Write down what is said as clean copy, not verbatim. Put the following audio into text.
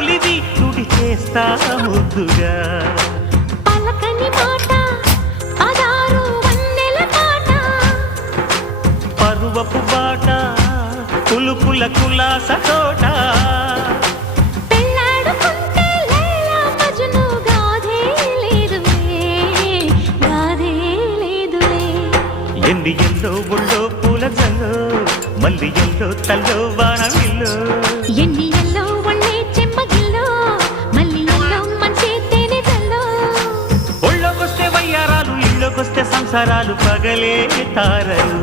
పులివి తుడి చేస్తా ముద్దుగా పలకని మాట పదారు వన్నెల పాట పరువపు బాట కులుకుల కులాస తోట పెళ్ళాడుకుంటే లైలా మజ్ను గాథే లేదులే గాథే లేదులే ఎన్ని ఎల్లో ఒళ్ళో పూల జల్లో మల్లి ఎల్లో తల్లో వానవిల్లో ఎన్ని ఎల్లో ఒళ్ళే చెమ్మగిల్లో మల్లి ఎల్లో మంచి తేనె జల్లో ఒళ్ళోకొస్తే వయ్యారాలు ఇళ్ళోకొస్తే సంసారాలు పగలే తారలు